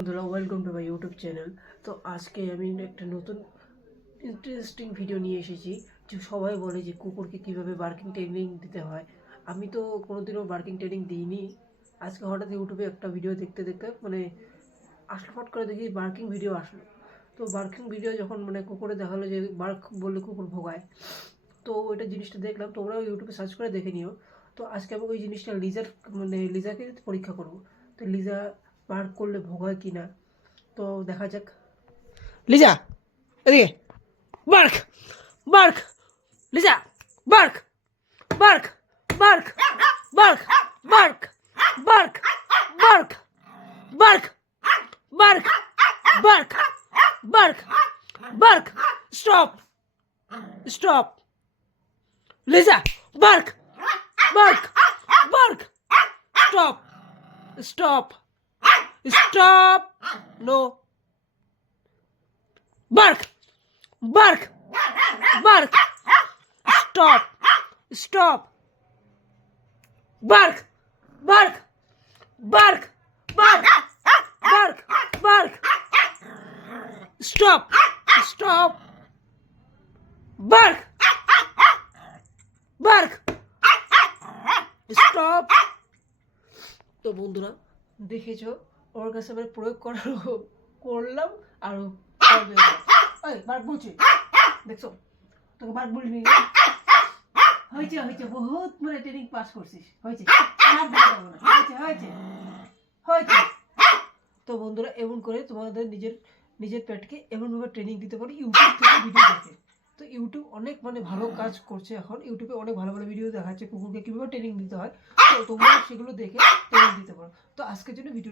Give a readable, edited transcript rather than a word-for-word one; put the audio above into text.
বন্ধুরা, welcome to my YouTube channel. তো আজকে আমি একটা নতুন ইন্টারেস্টিং ভিডিও নিয়ে এসেছি। যে সবাই বলে যে কুকুরকে কীভাবে বার্কিং ট্রেনিং দিতে হয়। আমি তো কোনোদিনও বার্কিং ট্রেনিং দিইনি। আজকে হঠাৎ ইউটিউবে একটা ভিডিও দেখতে দেখতে আসলো, ফট করে দেখি বার্কিং ভিডিও আসলো। তো বার্কিং ভিডিও যখন কুকুরে দেখালো যে বার্ক বললে কুকুর ভোগায়, তো ওইটা জিনিসটা দেখলাম। তোমরাও ইউটিউবে সার্চ করে দেখে নিও। তো আজকে আমি ওই জিনিসটা লিজাকে পরীক্ষা করব। তো লিজা বার্ক করলে ভোগায় কি না, তো দেখা যাক। লিজা, এদিকে bark, bark, Liza bark, bark, bark, bark, bark, bark, bark, bark, bark, bark, bark, bark, stop, stop, Liza bark, bark, bark, stop, stop, stop, no, bark, bark, bark, stop, stop, bark, bark, bark, bark, bark, bark, stop, stop, bark, bark, stop। তো বন্ধুরা, দেখেছো ওর কাছে আমি প্রয়োগ করলাম আর bark বলছে, দেখছো? তোকে বার্ক বলিনি? হয়েছে হয়েছে, বহুত ট্রেনিং পাস করছিস, হয়েছে হয়েছে হয়েছে হয়েছে। তো বন্ধুরা, এমন করে তোমাদের নিজের পেটকে এমনভাবে ট্রেনিং দিতে পারো ইউটিউব থেকে ভিডিও দেখে। তো ইউটিউব অনেক ভালো কাজ করছে এখন। ইউটিউবে অনেক ভালো ভালো ভিডিও দেখাচ্ছে কুকুরকে কীভাবে ট্রেনিং দিতে হয়। তো তোমরা সেগুলো দেখে ট্রেনিং দিতে পারো। তো আজকের জন্য ভিডিও